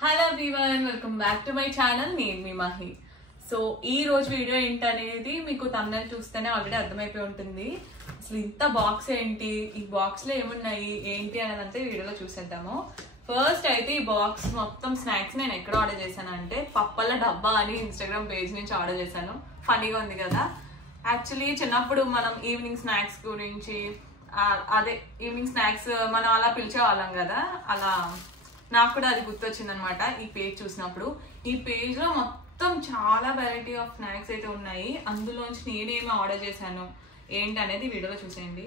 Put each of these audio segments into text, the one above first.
Hello everyone, welcome back to my channel. నేను మీ Mahi. So ఈ రోజు వీడియో ఏంటనేది మీకు థంబ్నెయిల్ చూస్తేనే ఆల్రెడీ అర్థమైపోయి ఉంటుంది. అసలు ఇంత బాక్స్ ఏంటి, ఈ బాక్స్ లో ఏమున్నాయి ఏంటి అనేది అంతా వీడియోలో చూసేద్దాము. ఫస్ట్ అయితే ఈ బాక్స్ మొత్తం స్నాక్స్ నేను ఎక్కడ ఆర్డర్ చేశాను అంటే పప్పల డబ్బా అని ఇన్స్టాగ్రామ్ పేజ్ నుంచి ఆర్డర్ చేశాను. ఫనీగా ఉంది కదా. యాక్చువల్లీ చిన్నప్పుడు మనం ఈవినింగ్ స్నాక్స్ గురించి అదే ఈవినింగ్ స్నాక్స్ మనం అలా పిలిచేవాళ్ళం కదా. అలా నాకు కూడా అది గుర్తొచ్చింది అనమాట ఈ పేజ్ చూసినప్పుడు. ఈ పేజ్ లో మొత్తం చాలా వెరైటీ ఆఫ్ స్నాక్స్ అయితే ఉన్నాయి. అందులోంచి నేనేమి ఆర్డర్ చేశాను ఏంటి అనేది వీడియోలో చూసేయండి.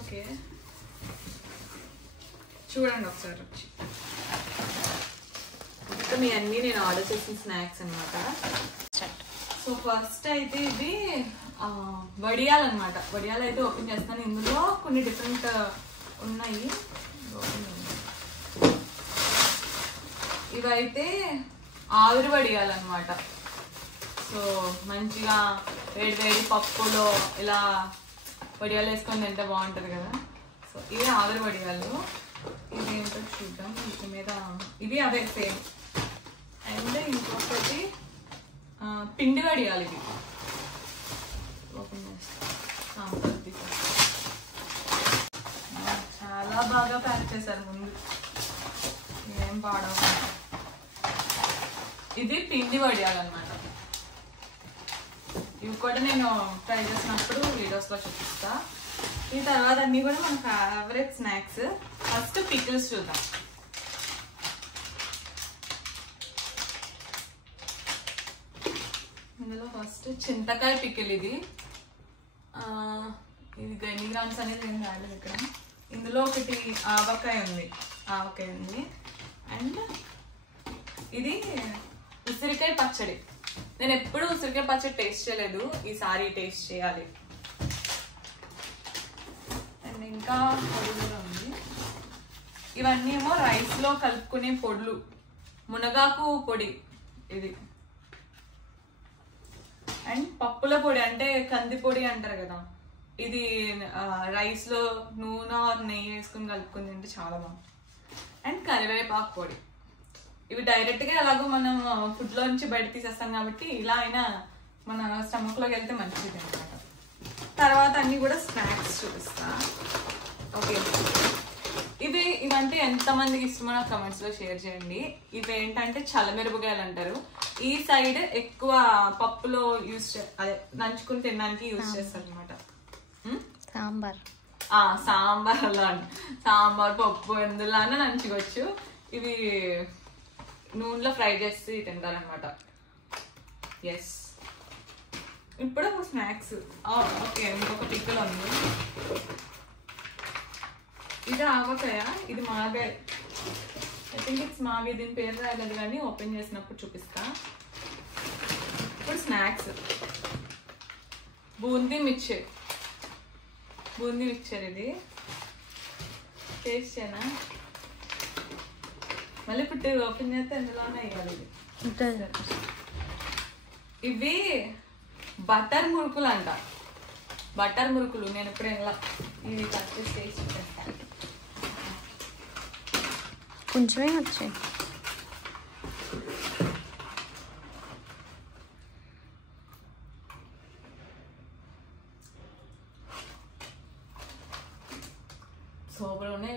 ఓకే, చూడండి ఒకసారి వచ్చి. మొత్తం ఇవన్నీ నేను ఆర్డర్ చేసిన స్నాక్స్ అనమాట. సో ఫస్ట్ అయితే ఇది వడియాలు అనమాట. వడియాలు అయితే ఓపెన్ చేస్తాను. ఇందులో కొన్ని డిఫరెంట్ ఉన్నాయి. ఇవైతే ఆవిరి వడియాలన్నమాట. సో మంచిగా వేడి వేడి పప్పులో ఇలా వడియాలు వేసుకొని తింటే బాగుంటుంది కదా. సో ఇవి ఆవిరి వడియాలు. ఇది ఏంటో చూద్దాం. వీటి మీద ఇవి అవే సేమ్. అండ్ ఇంకొకటి పిండి వడియాలు. ఇవి ఓపెన్ చేస్తాం. చాలా బాగా ప్యాక్ చేశారు ముందు, ఏం పాడవు. ఇది పిండి వడియాలన్నమాట. ఇవి కూడా నేను ట్రై చేసినప్పుడు వీడియోస్లో చూపిస్తా. ఈ తర్వాత అన్నీ కూడా మన ఫేవరెట్ స్నాక్స్. ఫస్ట్ పికిల్స్ చూద్దాం. ఇందులో ఫస్ట్ చింతకాయ పికిల్. ఇది ఎన్ని గ్రామ్స్ అనేది ఏం రాలేదు ఇక్కడ. ఇందులో ఒకటి ఆవకాయ ఉంది. అండ్ ఇది ఉసిరికాయ పచ్చడి. నేను ఎప్పుడు ఉసిరికాయ పచ్చడి టేస్ట్ చేయలేదు, ఈసారి టేస్ట్ చేయాలి. అండ్ ఇంకా పొడి కూడా ఉంది. ఇవన్నీ ఏమో రైస్లో కలుపుకునే పొడులు. మునగాకు పొడి ఇది. అండ్ పప్పుల పొడి అంటే కంది పొడి అంటారు కదా. ఇది రైస్ లో నూనె నెయ్యి వేసుకుని కలుపుకుని తింటే చాలా బాగుంది. అండ్ కరివేపాకు పొడి. ఇవి డైరెక్ట్ గా ఎలాగో మనం ఫుడ్ లో నుంచి బయట తీసేస్తాం కాబట్టి ఇలా అయినా మన స్టమక్ లోకి వెళ్తే మంచిది అనమాట. తర్వాత అన్ని కూడా స్నాక్స్ చూపిస్తా. ఓకే, ఇవంటే ఎంతమందికి ఇష్టమో నాకు కమెంట్స్ లో షేర్ చేయండి. ఇవి ఏంటంటే చల్లమిరపకాయలు అంటారు. ఈ సైడ్ ఎక్కువ పప్పులో అదే నంచుకుని తినడానికి యూజ్ చేస్తారు అనమాట. సాంబార్ అలా సాంబార్ పప్పు ఎందులోనే నంచుకోవచ్చు. ఇవి నూనెలో ఫ్రై చేసి తింటారనమాట. ఎస్, ఇప్పుడు స్నాక్స్. ఓకే, ఇంకొక పిక్కలు ఉంది. ఇది ఆవకాయ, ఇది magaya. I think it's magaya. దీని పేరు రాయలేదు కానీ ఓపెన్ చేసినప్పుడు చూపిస్తా. ఇప్పుడు స్నాక్స్ బూందీ మిక్చర్. ఇది టేస్ట్ చేయనా? మళ్ళీ ఇప్పుడు ఓపెన్ చేస్తే ఎందులోనే వేయాలి. ఇది ఇవి బటర్ మురుకులు అంట. బటర్ మురుకులు నేను ఇప్పుడు ఎలా ఇవి కట్ చేసి టేస్ట్ చేస్తాను. కొంచెమే వచ్చాయి. సోపలోనే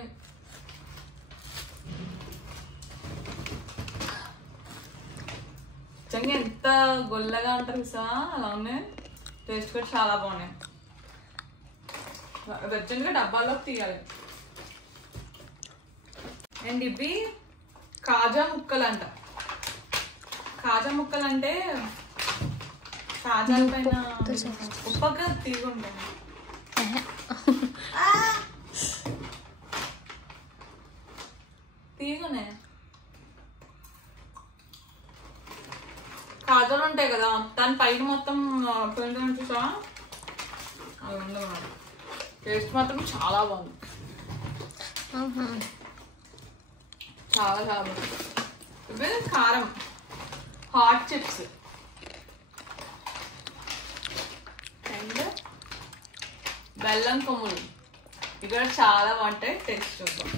ఎంత గొల్లగా అంటారు సార్, అలా ఉన్నాయి. టేస్ట్ కూడా చాలా బాగున్నాయి. వెచ్చగా డబ్బాలోకి తీయాలి. అండ్ ఇవి కాజా ముక్కలు అంట. కాజా ముక్కలు అంటే కాజాల పైన ఉప్పగా తీగుంటాయి. తీగునే కాజాలు ఉంటాయి కదా, దాని పైన మొత్తం పెయింట్ చూసా. అవి ఉండవు. టేస్ట్ మాత్రం చాలా బాగుంది. చాలా చాలా బాగుంది. ఇవి కారం హాట్ చిప్స్. అండ్ బెల్లం కొమ్ములు. ఇవి కూడా చాలా బాగుంటాయి. టేస్ట్ చూద్దాం.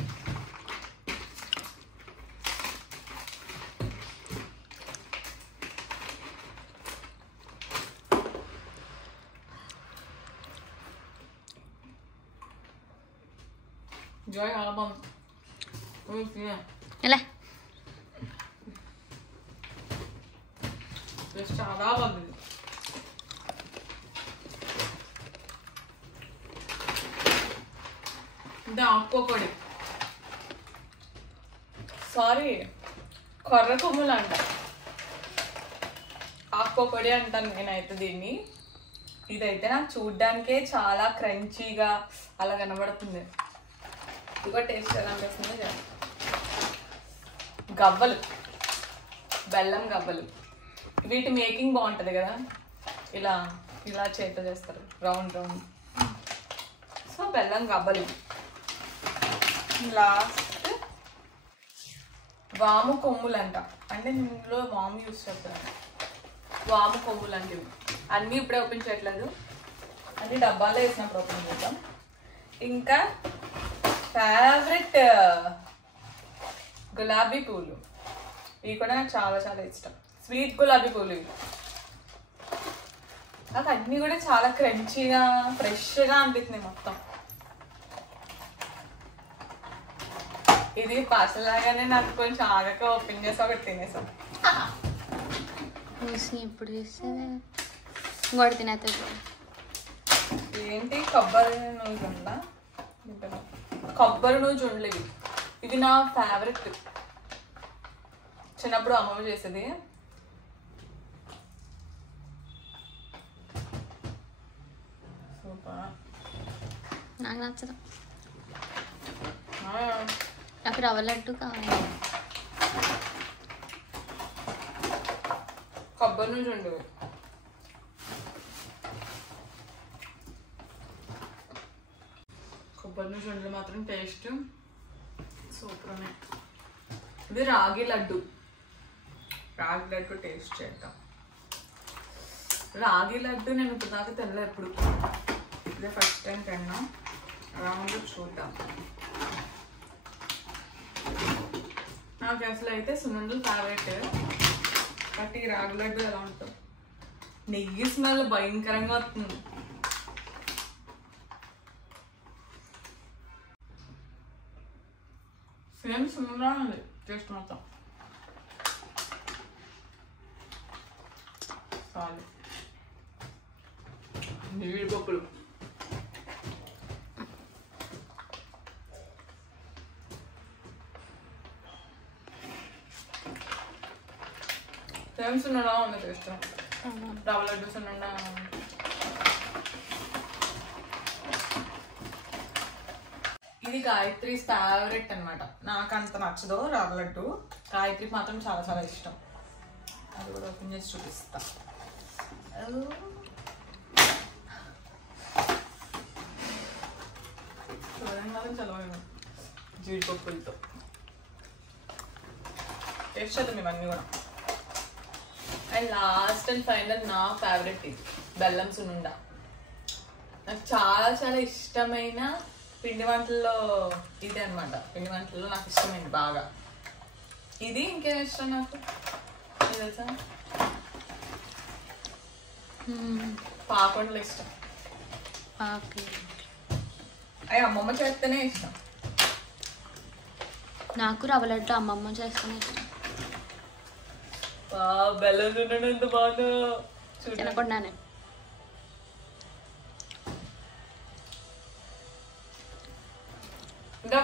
జాయ్ చాలా బాగుంది. ఎలా చాలా బాగుంది. ఇది ఆకుపొడి, సారీ కొర్ర కొమ్ములు అంట, ఆకుపొడి అంటాను నేనైతే దీన్ని. ఇదైతే నాకు చూడ్డానికే చాలా క్రంచీగా అలా కనబడుతుంది. ఇదిగో టేస్ట్ ఎలా అనిపిస్తుంది. గవ్వలు, బెల్లం గవ్వలు. వీటి మేకింగ్ బాగుంటుంది కదా, ఇలా ఇలా చేత చేస్తారు రౌండ్ రౌండ్. సో బెల్లం గవ్వలు. లాస్ట్ వాము కొమ్ములు అంట, అంటే ఇందులో వాము యూస్ చేస్తాను. వాము కొమ్ములు అంటే అన్నీ ఇప్పుడే ఓపెన్ చేయట్లేదు, అన్ని డబ్బాలో వేసినప్పుడు ఓపెన్ చేద్దాం. ఇంకా ఫేవరెట్ గులాబీ పూలు, ఇవి కూడా నాకు చాలా చాలా ఇష్టం. స్వీట్ గులాబీ పూలు ఇవి. నాకు అన్నీ కూడా చాలా క్రంచీగా ఫ్రెష్గా అనిపిస్తుంది మొత్తం. ఇది పార్సల్ లాగానే నాకు కొంచెం ఆగక ఓపెన్ చేసి ఒకటి తినేసాం. ఎప్పుడు చేస్తే ఇంకోటి తినేస్తుంది. ఏంటి కొబ్బరి నూనె ఉందా? కొబ్బరి నూనె ఉండలు ఇవి. ఇవి నా ఫేవరెట్. చిన్నప్పుడు అమ్మమ్మ చేసేది. సూపర్. నాకు నచ్చదు, నాకు రవ్వ లడ్డు కావాలి. కొబ్బరి నూనె ఉండవు. కొబ్బరి నూనె ఉండలు మాత్రం టేస్ట్ సూపర్ ఉన్నాయి. ఇది రాగి లడ్డు. రాగి లడ్డు టేస్ట్ చేద్దాం. రాగి లడ్డు నేను ఇప్పుడు దాకా తినలే ఎప్పుడు, ఇదే ఫస్ట్ టైం తిన్నా. రౌండ్ చూద్దాం. నాకు అసలు అయితే సున్నుండలు ఫేవరెట్, బట్ ఈ రాగి లడ్డు ఎలా ఉంటుంది? నెయ్యి స్మెల్ భయంకరంగా వస్తుంది. సేమ్ సున్నుండా ఉంది టేస్ట్ మొత్తం. చాలు. జీడిపప్పులు సేమ్ సున్నుండా ఉంది టేస్ట్. రవ్వ లడ్డు సున్నుండా. ఇది గాయత్రి ఫేవరెట్ అనమాట. నాకు అంత నచ్చదు రవ్వ లడ్డు, గాయత్రికి మాత్రం చాలా చాలా ఇష్టం. అది కూడా ఓపెన్ చేసి చూపిస్తా. చూడండి మాత్రం చాలా జీడిపప్పులతో టేస్ట్ చేద్దాం ఇవన్నీ కూడా. అండ్ లాస్ట్ అండ్ ఫైనల్ నా ఫేవరెట్ ఇది బెల్లం సున్నుండ. నాకు చాలా చాలా ఇష్టమైన పిండి వంటల్లో ఇదే అనమాట. పిండి వంటల్లో నాకు ఇష్టమైంది బాగా ఇది. ఇంకేం ఇష్టం నాకు తెలుసా? పాకుండలు ఇష్టం. అవి అమ్మమ్మ చేస్తేనే ఇష్టం. నాకు రవ్వ లడ్డు అమ్మమ్మ చేస్తేనే ఇష్టం. బెల్లం సున్నుండ ఎంత బాగుందో తినకుండానే. ఇంకా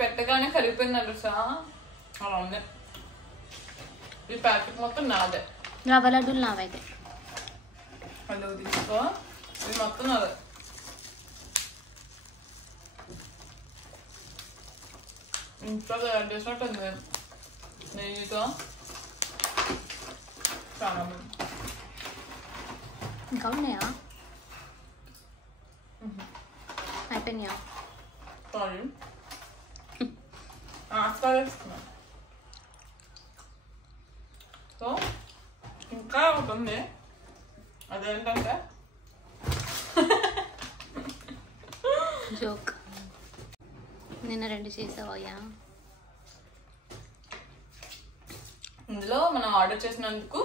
పెట్టగానే కరిగిపోయింది తెలుసా, అలా ఉంది. ఈ ప్యాకెట్ మొత్తం నాదే. రవ్వ లడ్డూలు నావైతే అది తీసుకో, ఇది మొత్తం నాదే. ఇంట్లో తయారు చేసినట్టుంది నెయ్యితో. చాలా ఇంకా ఉన్నాయా? అయిపోయినాయా? సారీ ఆస్వాదిస్తున్నా. సో ఇంకా ఒకటి ఉంది, అదేంటంటే జోక్. నిన్న 2 చేసావయ్యా. ఇందులో మనం ఆర్డర్ చేసినందుకు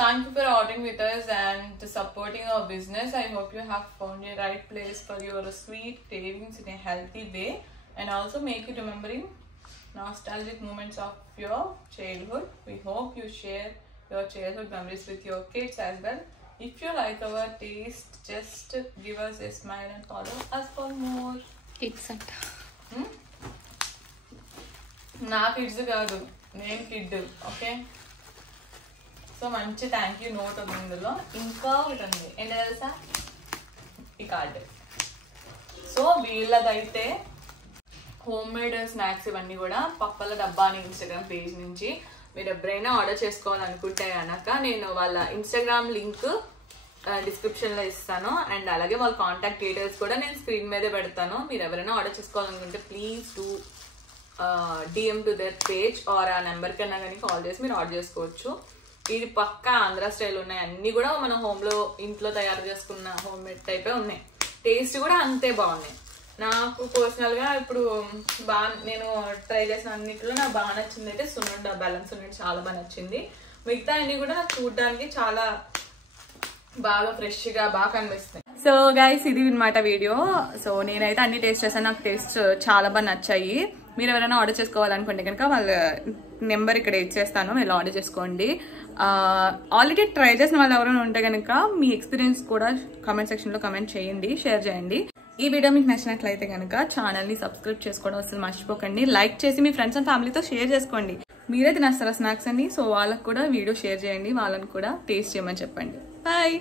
thank you for ordering with us and supporting our business. I hope you have found a right place for your sweet cravings in a healthy way, and also make you remembering nostalgic moments of your childhood. We hope you share your childhood memories with your kids as well. If you like our taste, just give us a smile and follow us for more. Kids అంట. నా kids కాదు, నేను kid. Okay, so మంచి thank you note ఉంది ఇందులో. ఇంకా ఒకటి ఉంది, ఏంటి తెలుసా, ఈ కార్డు. సో వీళ్ళదైతే హోమ్ మేడ్ స్నాక్స్ ఇవన్నీ కూడా పప్పల డబ్బా అని ఇన్స్టాగ్రామ్ పేజ్ నుంచి మీరు ఎవరైనా ఆర్డర్ చేసుకోవాలనుకుంటే కనుక నేను వాళ్ళ ఇన్స్టాగ్రామ్ లింక్ డిస్క్రిప్షన్లో ఇస్తాను, అండ్ అలాగే వాళ్ళ కాంటాక్ట్ డీటెయిల్స్ కూడా నేను స్క్రీన్ మీదే పెడతాను. మీరు ఎవరైనా ఆర్డర్ చేసుకోవాలనుకుంటే please do DM to their page or ఆ నెంబర్ కన్నా కానీ కాల్ చేసి మీరు ఆర్డర్ చేసుకోవచ్చు. ఇది పక్కా ఆంధ్ర స్టైల్ ఉన్నాయి, అన్నీ కూడా మన హోమ్లో ఇంట్లో తయారు చేసుకున్న హోమ్ మేడ్ టైపే ఉన్నాయి. టేస్ట్ కూడా అంతే బాగున్నాయి. నాకు పర్సనల్గా ఇప్పుడు నేను ట్రై చేసిన అన్నింటిలో నాకు బాగా నచ్చింది అయితే సున్నుండ, బెల్లం సున్నుండ చాలా బాగా నచ్చింది. మిగతా అన్ని కూడా నాకు చూడడానికి చాలా బాగా ఫ్రెష్గా బాగా కనిపిస్తాయి. సో గైస్, ఇది అన్నమాట వీడియో. సో నేనైతే అన్ని టేస్ట్ చేశాను, నాకు టేస్ట్ చాలా బాగా నచ్చాయి. మీరు ఎవరైనా ఆర్డర్ చేసుకోవాలనుకుంటే కనుక వాళ్ళ నెంబర్ ఇక్కడ ఇచ్చేస్తాను, మీరు ఆర్డర్ చేసుకోండి. ఆల్రెడీ ట్రై చేసిన వాళ్ళు ఎవరైనా ఉంటే కనుక మీ ఎక్స్పీరియన్స్ కూడా కామెంట్ సెక్షన్లో కామెంట్ చేయండి, షేర్ చేయండి. ఈ వీడియో మీకు నచ్చినట్లయితే కనుక ఛానల్ని సబ్స్క్రైబ్ చేసుకోవడం అసలు మర్చిపోకండి. లైక్ చేసి మీ ఫ్రెండ్స్ అండ్ ఫ్యామిలీతో షేర్ చేసుకోండి. మీరే తినేస్తారా స్నాక్స్ అన్ని, సో వాళ్ళకు కూడా వీడియో షేర్ చేయండి, వాళ్ళని కూడా టేస్ట్ చేయమని చెప్పండి. బాయ్.